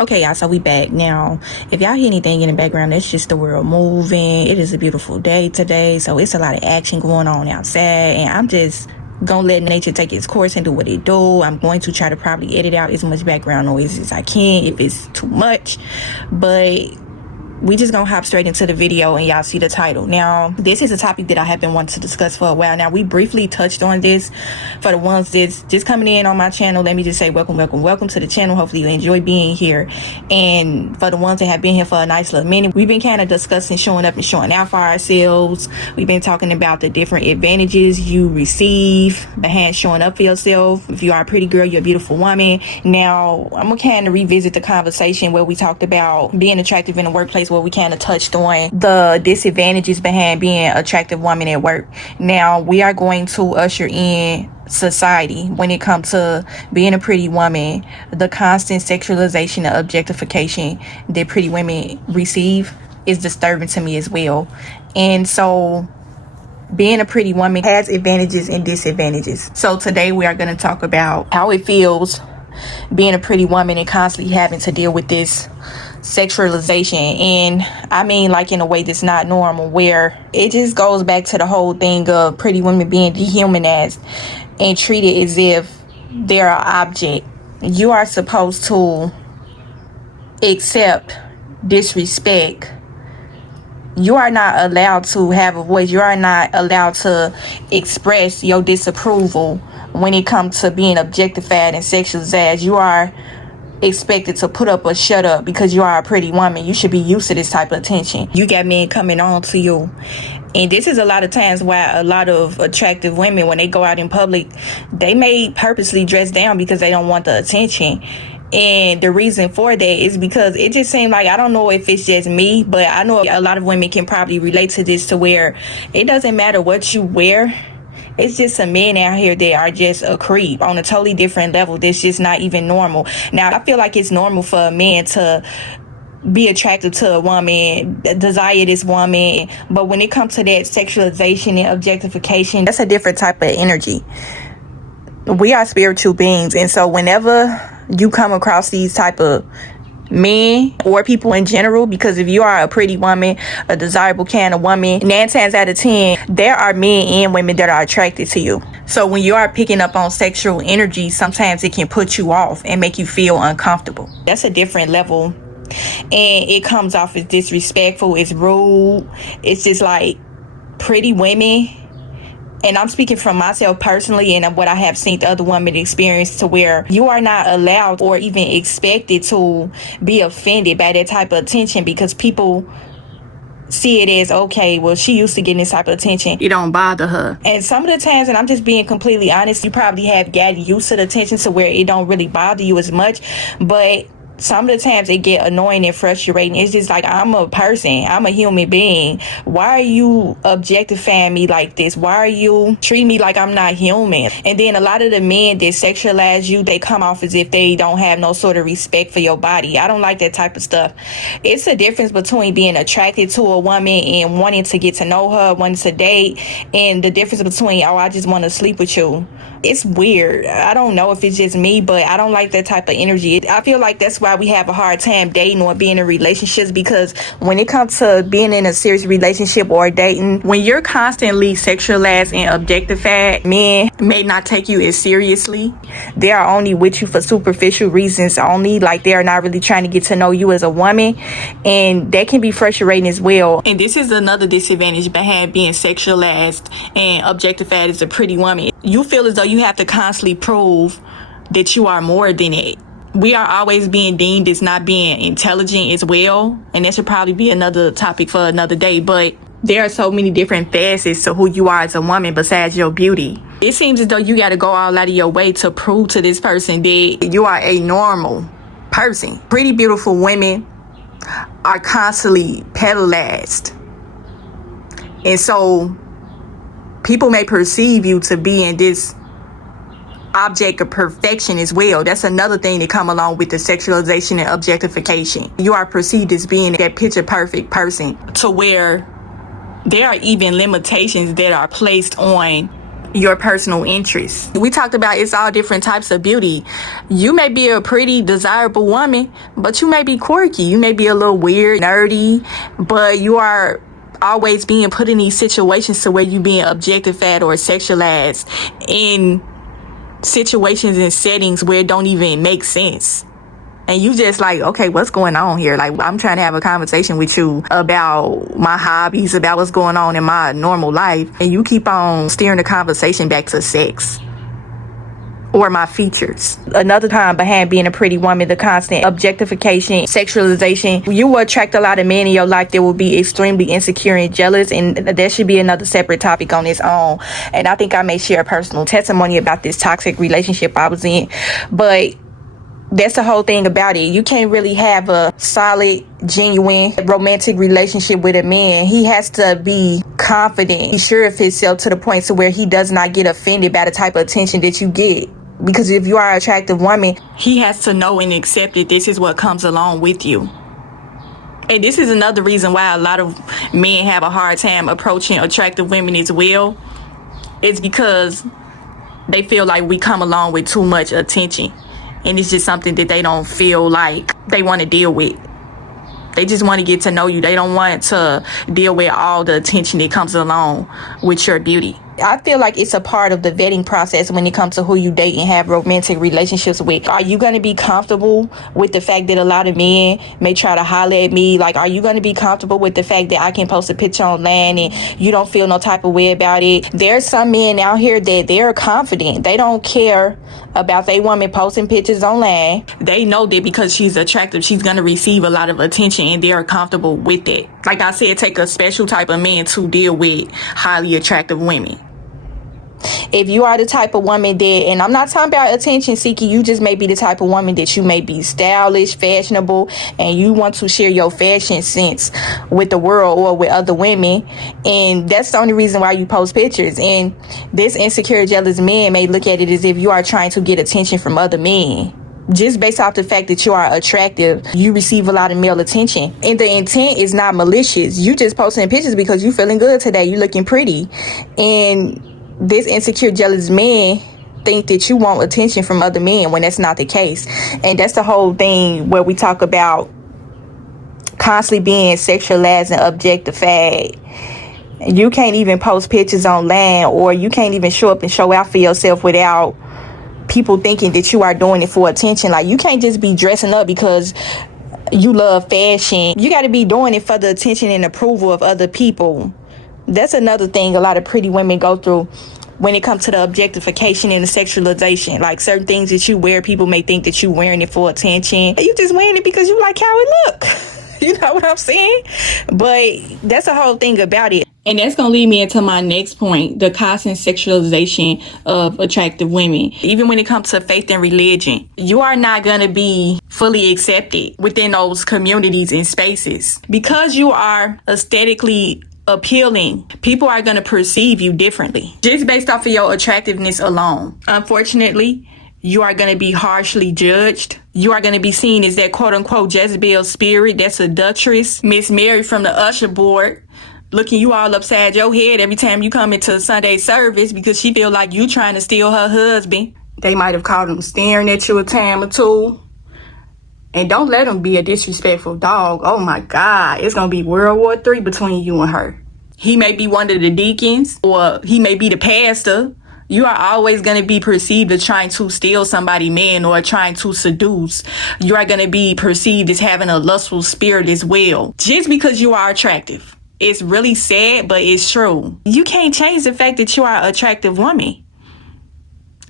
Okay, y'all, so we back now. If y'all hear anything in the background, that's just the world moving. It is a beautiful day today, so it's a lot of action going on outside, and I'm just gonna let nature take its course and do what it do. I'm going to try to probably edit out as much background noise as I can if it's too much, but we just gonna hop straight into the video and y'all see the title. Now, this is a topic that I have been wanting to discuss for a while now. We briefly touched on this. For the ones that's just coming in on my channel, let me just say welcome to the channel. Hopefully you enjoy being here. And for the ones that have been here for a nice little minute, we've been kind of discussing showing up and showing out for ourselves. We've been talking about the different advantages you receive behind showing up for yourself. If you are a pretty girl, you're a beautiful woman. Now, I'm gonna kind of revisit the conversation where we talked about being attractive in the workplace, where we kind of touched on the disadvantages behind being an attractive woman at work. Now we are going to usher in society when it comes to being a pretty woman. The constant sexualization and objectification that pretty women receive is disturbing to me as well. And so being a pretty woman has advantages and disadvantages. So today we are going to talk about how it feels being a pretty woman and constantly having to deal with this sexualization. And I mean, like, in a way that's not normal, where it just goes back to the whole thing of pretty women being dehumanized and treated as if they're an object. You are supposed to accept disrespect. You are not allowed to have a voice. You are not allowed to express your disapproval when it comes to being objectified and sexualized. You are expected to put up or shut up because you are a pretty woman. You should be used to this type of attention. You got men coming on to you. And this is a lot of times why a lot of attractive women, when they go out in public, they may purposely dress down because they don't want the attention. And the reason for that is because it just seems like, I don't know if it's just me, but I know a lot of women can probably relate to this, to where it doesn't matter what you wear. It's just some men out here that are just a creep on a totally different level. That's just not even normal. Now, I feel like it's normal for a man to be attracted to a woman, desire this woman. But when it comes to that sexualization and objectification, that's a different type of energy. We are spiritual beings. And so whenever you come across these type of men or people in general, because if you are a pretty woman, a desirable kind of woman, 9 times out of 10 there are men and women that are attracted to you. So when you are picking up on sexual energy, sometimes it can put you off and make you feel uncomfortable. That's a different level, and it comes off as disrespectful, it's rude. It's just like pretty women, and I'm speaking from myself personally and what I have seen other women experience, to where you are not allowed or even expected to be offended by that type of attention, because people see it as, okay, well, she used to getting this type of attention, it don't bother her. And some of the times, and I'm just being completely honest, you probably have gotten used to the attention to where it don't really bother you as much. But some of the times it get annoying and frustrating. It's just like, I'm a person, I'm a human being. Why are you objectifying me like this? Why are you treating me like I'm not human? And then a lot of the men that sexualize you, they come off as if they don't have no sort of respect for your body. I don't like that type of stuff. It's a difference between being attracted to a woman and wanting to get to know her, wanting to date, and the difference between, oh, I just want to sleep with you. It's weird. I don't know if it's just me, but I don't like that type of energy. I feel like that's why we have a hard time dating or being in relationships, because when it comes to being in a serious relationship or dating, when you're constantly sexualized and objectified, men may not take you as seriously. They are only with you for superficial reasons only, like they are not really trying to get to know you as a woman, and that can be frustrating as well. And this is another disadvantage behind being sexualized and objectified as a pretty woman. You feel as though you have to constantly prove that you are more than it. We are always being deemed as not being intelligent as well, and that should probably be another topic for another day. But there are so many different facets to who you are as a woman besides your beauty. It seems as though you got to go all out of your way to prove to this person that you are a normal person. Pretty beautiful women are constantly pedalized, and so people may perceive you to be in this object of perfection as well. That's another thing that come along with the sexualization and objectification. You are perceived as being that picture perfect person, to where there are even limitations that are placed on your personal interests. We talked about it's all different types of beauty. You may be a pretty, desirable woman, but you may be quirky. You may be a little weird, nerdy, but you are always being put in these situations to where you being objectified or sexualized in situations and settings where it don't even make sense. And you just like, okay, what's going on here? Like, I'm trying to have a conversation with you about my hobbies, about what's going on in my normal life. And you keep on steering the conversation back to sex or my features. Another time behind being a pretty woman, the constant objectification, sexualization. You will attract a lot of men in your life that will be extremely insecure and jealous. And that should be another separate topic on its own. And I think I may share a personal testimony about this toxic relationship I was in. But that's the whole thing about it. You can't really have a solid, genuine, romantic relationship with a man. He has to be confident, be sure of himself to the point to where he does not get offended by the type of attention that you get. Because if you are an attractive woman, he has to know and accept that this is what comes along with you. And this is another reason why a lot of men have a hard time approaching attractive women as well. It's because they feel like we come along with too much attention. And it's just something that they don't feel like they want to deal with. They just want to get to know you. They don't want to deal with all the attention that comes along with your beauty. I feel like it's a part of the vetting process when it comes to who you date and have romantic relationships with. Are you going to be comfortable with the fact that a lot of men may try to holler at me? Like, are you going to be comfortable with the fact that I can post a picture online and you don't feel no type of way about it? There's some men out here that they're confident. They don't care about their woman posting pictures online. They know that because she's attractive, she's going to receive a lot of attention and they're comfortable with it. Like I said, take a special type of man to deal with highly attractive women. If you are the type of woman that, and I'm not talking about attention seeking, you just may be the type of woman that you may be stylish, fashionable, and you want to share your fashion sense with the world or with other women, and that's the only reason why you post pictures. And this insecure, jealous man may look at it as if you are trying to get attention from other men. Just based off the fact that you are attractive, you receive a lot of male attention. And the intent is not malicious. You just posting pictures because you feeling good today. You looking pretty. And this insecure, jealous man think that you want attention from other men when that's not the case. And that's the whole thing where we talk about constantly being sexualized and objectified. You can't even post pictures online, or you can't even show up and show out for yourself without people thinking that you are doing it for attention. Like, you can't just be dressing up because you love fashion. You got to be doing it for the attention and approval of other people. That's another thing a lot of pretty women go through when it comes to the objectification and the sexualization. Like, certain things that you wear, people may think that you wearing it for attention. You just wearing it because you like how it look. You know what I'm saying? But that's the whole thing about it. And that's going to lead me into my next point, the constant sexualization of attractive women. Even when it comes to faith and religion, you are not going to be fully accepted within those communities and spaces. Because you are aesthetically appealing, people are going to perceive you differently just based off of your attractiveness alone. Unfortunately, you are going to be harshly judged. You are going to be seen as that quote-unquote Jezebel spirit, that seductress, Miss Mary from the usher board, looking you all upside your head every time you come into Sunday service because she feel like you trying to steal her husband. They might have caught him staring at you a time or two. And don't let him be a disrespectful dog. Oh my God, it's going to be World War III between you and her. He may be one of the deacons, or he may be the pastor. You are always going to be perceived as trying to steal somebody's man or trying to seduce. You are going to be perceived as having a lustful spirit as well, just because you are attractive. It's really sad, but it's true. You can't change the fact that you are an attractive woman.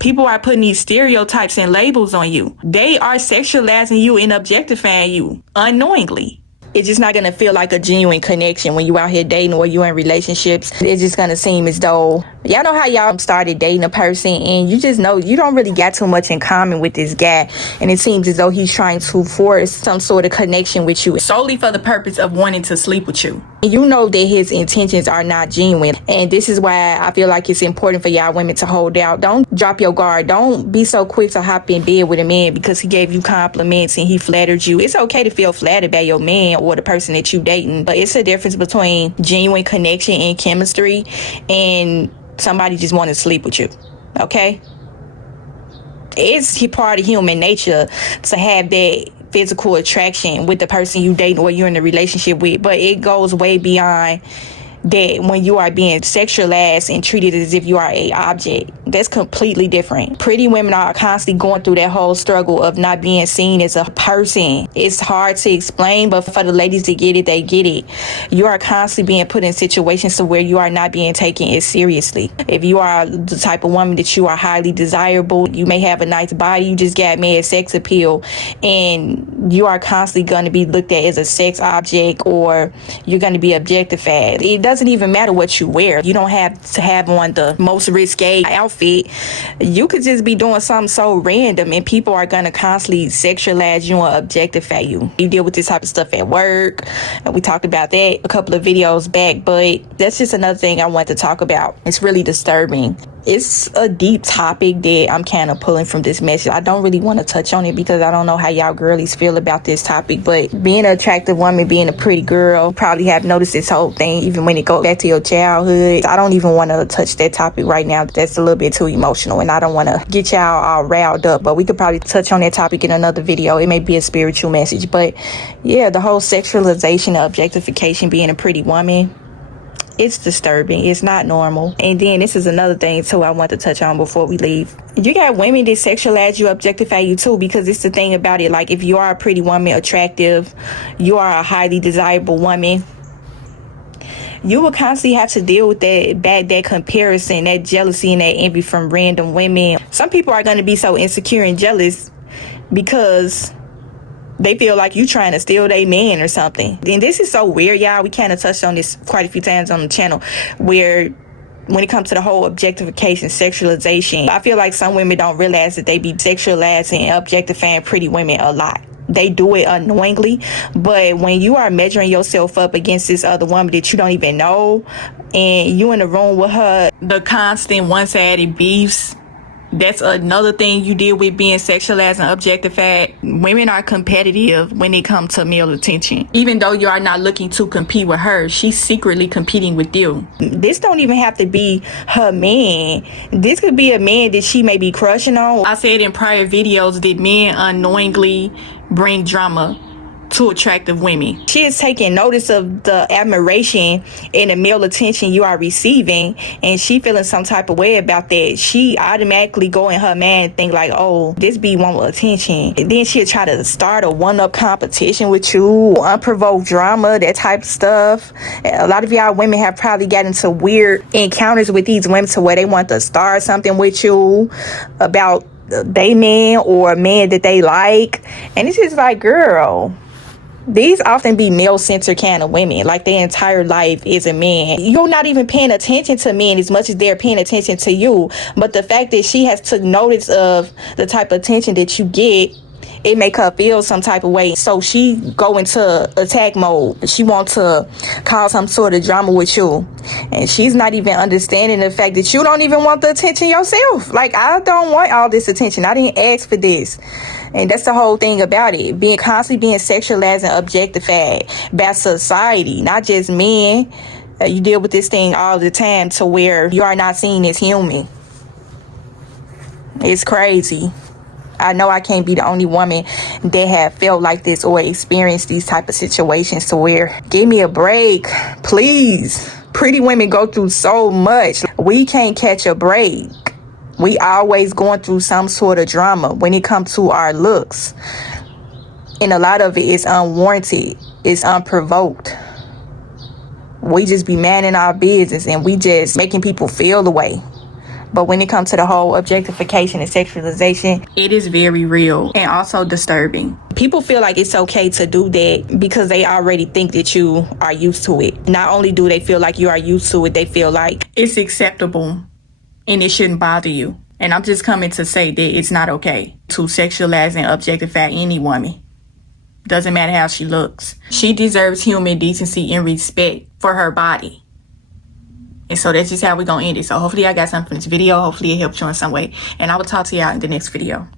People are putting these stereotypes and labels on you. They are sexualizing you and objectifying you unknowingly. It's just not going to feel like a genuine connection when you out here dating or you in relationships. It's just going to seem as though, y'all know how y'all started dating a person and you just know you don't really got too much in common with this guy. And it seems as though he's trying to force some sort of connection with you solely for the purpose of wanting to sleep with you. You know that his intentions are not genuine. And this is why I feel like it's important for y'all women to hold out. Don't drop your guard. Don't be so quick to hop in bed with a man because he gave you compliments and he flattered you. It's okay to feel flattered by your man or the person that you dating, but it's a difference between genuine connection and chemistry and somebody just want to sleep with you. Okay? It's part of human nature to have that physical attraction with the person you date or you're in a relationship with, but it goes way beyond that. When you are being sexualized and treated as if you are a object, that's completely different. Pretty women are constantly going through that whole struggle of not being seen as a person. It's hard to explain, but for the ladies to get it, they get it. You are constantly being put in situations to where you are not being taken as seriously. If you are the type of woman that you are highly desirable, you may have a nice body, you just got mad sex appeal, and you are constantly going to be looked at as a sex object, or you're going to be objectified. It doesn't even matter what you wear. You don't have to have on the most risque outfit. You could just be doing something so random and people are going to constantly sexualize you and objectify you. You deal with this type of stuff at work, and we talked about that a couple of videos back, but that's just another thing I want to talk about. It's really disturbing. It's a deep topic that I'm kind of pulling from this message. I don't really want to touch on it because I don't know how y'all girlies feel about this topic, but being an attractive woman, being a pretty girl, probably have noticed this whole thing even when it goes back to your childhood. I don't even want to touch that topic right now. That's a little bit too emotional and I don't want to get y'all all riled up, but we could probably touch on that topic in another video. It may be a spiritual message, but yeah, the whole sexualization and objectification, being a pretty woman, it's disturbing. It's not normal. And then this is another thing too I want to touch on before we leave. You got women that sexualize you, objectify you too, because it's the thing about it. Like, if you are a pretty woman, attractive, you are a highly desirable woman, you will constantly have to deal with that comparison, that jealousy and that envy from random women. Some people are going to be so insecure and jealous because they feel like you trying to steal their man or something. And this is so weird, y'all. We kind of touched on this quite a few times on the channel, where when it comes to the whole objectification, sexualization, I feel like some women don't realize that they be sexualizing and objectifying pretty women a lot. They do it unknowingly, but when you are measuring yourself up against this other woman that you don't even know, and you in the room with her, the constant one-sided beefs, that's another thing you deal with being sexualized and objectified. Women are competitive when it comes to male attention. Even though you are not looking to compete with her, she's secretly competing with you. This don't even have to be her man. This could be a man that she may be crushing on. I said in prior videos that men unknowingly bring drama to attractive women. She is taking notice of the admiration and the male attention you are receiving, and she feeling some type of way about that. She automatically go in her mind and think like, oh, this be one with attention. And then she'll try to start a one-up competition with you, unprovoked drama, that type of stuff. A lot of y'all women have probably gotten into weird encounters with these women to where they want to start something with you about they man or a man that they like. And it's just like, girl, these often be male-centered kind of women. Like, their entire life is a man. You're not even paying attention to men as much as they're paying attention to you. But the fact that she has took notice of the type of attention that you get, it make her feel some type of way. So she go into attack mode. She wants to cause some sort of drama with you. And she's not even understanding the fact that you don't even want the attention yourself. Like, I don't want all this attention. I didn't ask for this. And that's the whole thing about it. Constantly being sexualized and objectified by society, not just men. You deal with this thing all the time to where you are not seen as human. It's crazy. I know I can't be the only woman that have felt like this or experienced these type of situations to where, give me a break, please. Pretty women go through so much. We can't catch a break. We always going through some sort of drama when it comes to our looks. And a lot of it is unwarranted. It's unprovoked. We just be manning our business and we just making people feel the way. But when it comes to the whole objectification and sexualization, it is very real and also disturbing. People feel like it's okay to do that because they already think that you are used to it. Not only do they feel like you are used to it, they feel like it's acceptable and it shouldn't bother you. And I'm just coming to say that it's not okay to sexualize and objectify any woman. Doesn't matter how she looks. She deserves human decency and respect for her body. And so that's just how we're going to end it. So hopefully I got something from this video. Hopefully it helped you in some way. And I will talk to y'all in the next video.